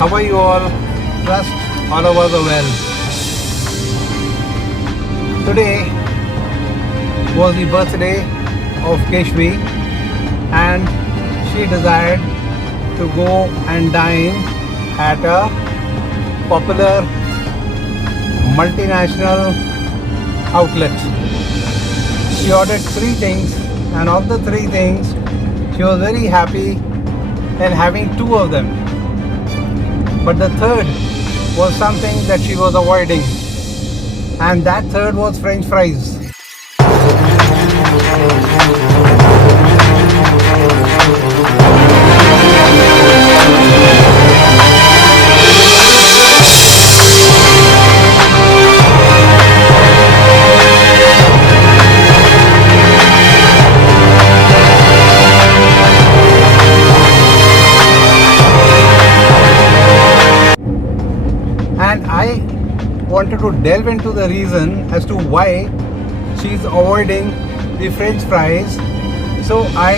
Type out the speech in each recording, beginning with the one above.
How are you all? Trust all of us are well. Today was the birthday of Keshvi, and she desired to go and dine at a popular multinational outlet. She ordered three things, and of the three things, she was very happy in having two of them. But the third was something that she was avoiding, and that third was French fries. And I wanted to delve into the reason as to why she's avoiding the French fries. So I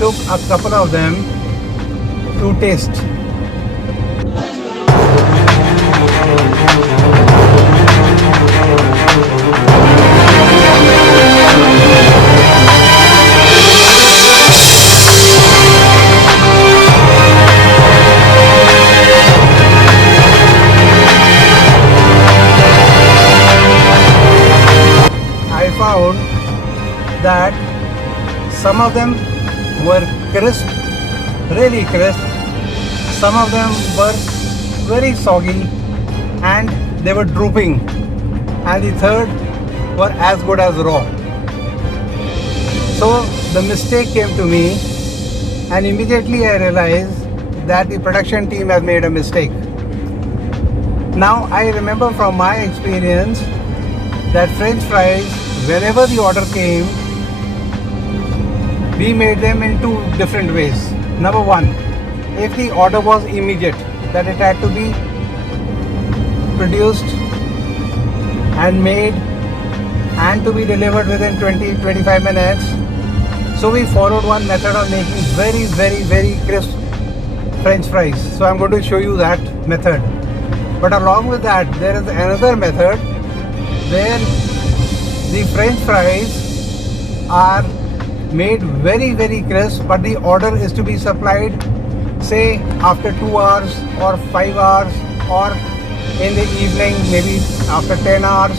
took a couple of them to taste. I found that some of them were crisp, really crisp. Some of them were very soggy and they were drooping. And the third were as good as raw. So the mistake came to me, and immediately I realized that the production team has made a mistake. Now I remember from my experience that French fries, whenever the order came, we made them in two different ways. Number one, if the order was immediate, that it had to be produced and made and to be delivered within 20-25 minutes. So we followed one method of making very crisp French fries. So I'm going to show you that method. But along with that, there is another method where the French fries are made very crisp, but the order is to be supplied, say, after 2 hours or 5 hours, or in the evening, maybe after 10 hours,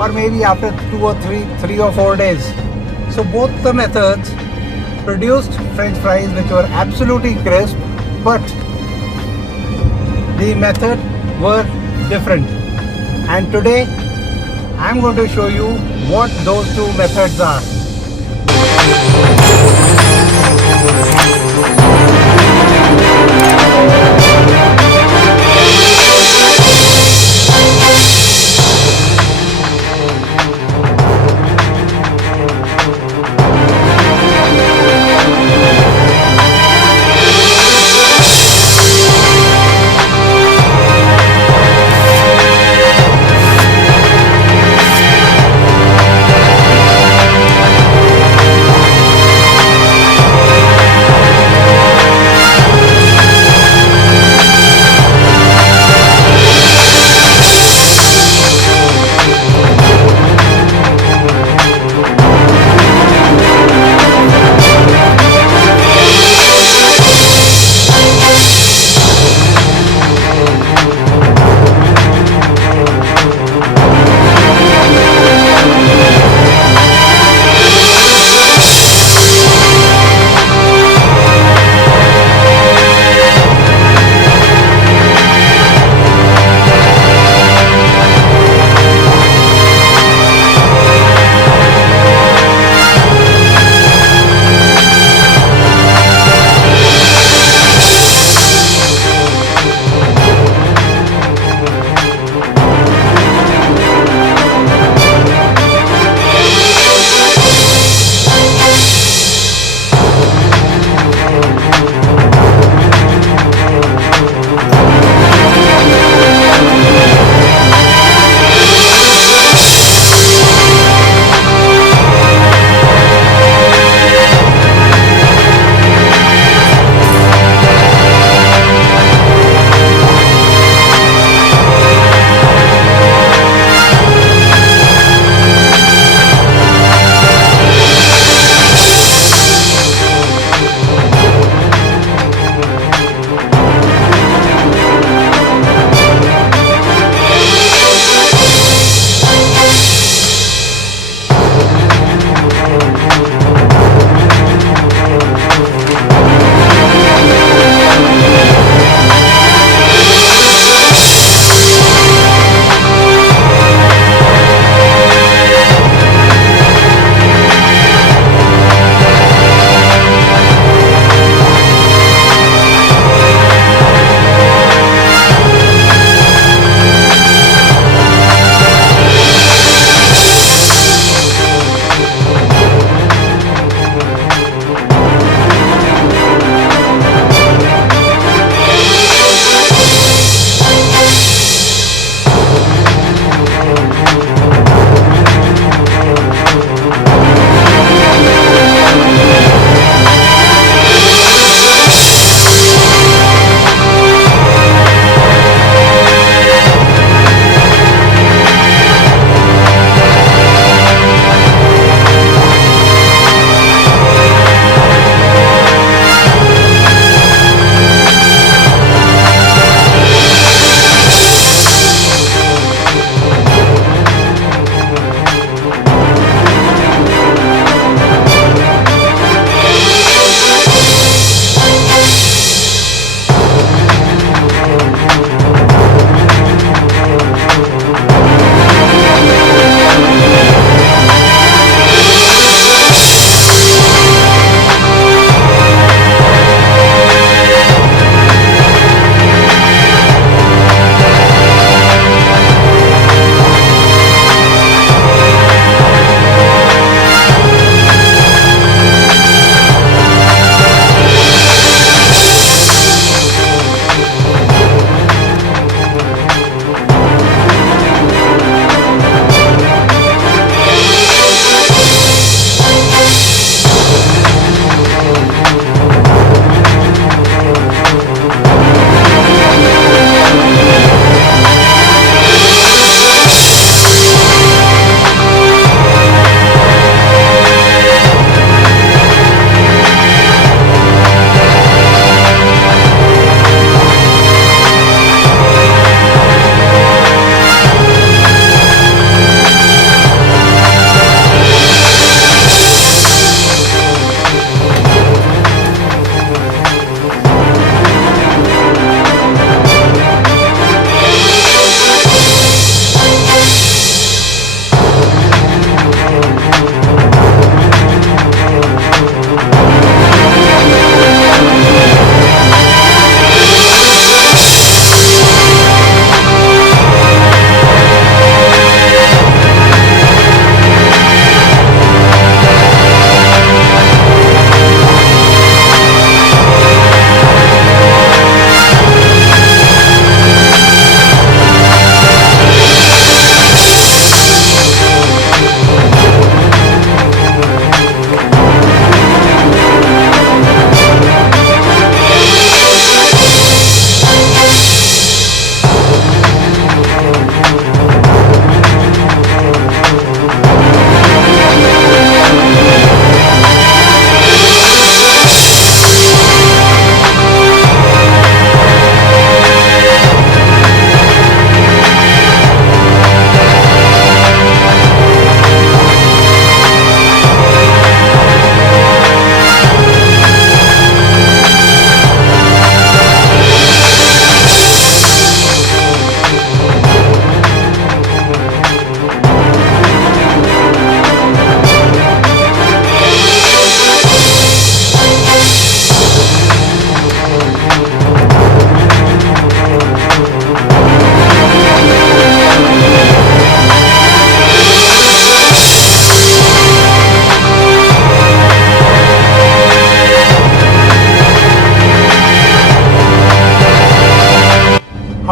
or maybe after 2 or 3 or 4 days. So both the methods produced French fries which were absolutely crisp, but the method were different. And today I'm going to show you what those two methods are.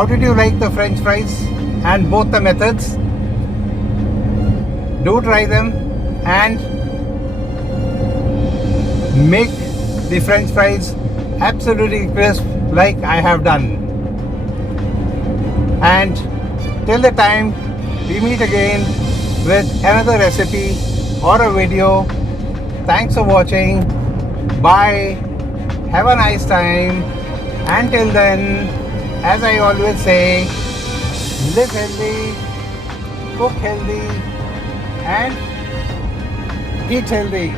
How did you like the French fries and both the methods? Do try them and make the French fries absolutely crisp like I have done. And till the time we meet again with another recipe or a video, thanks for watching. Bye. Have a nice time. Until then, as I always say, live healthy, cook healthy, and eat healthy.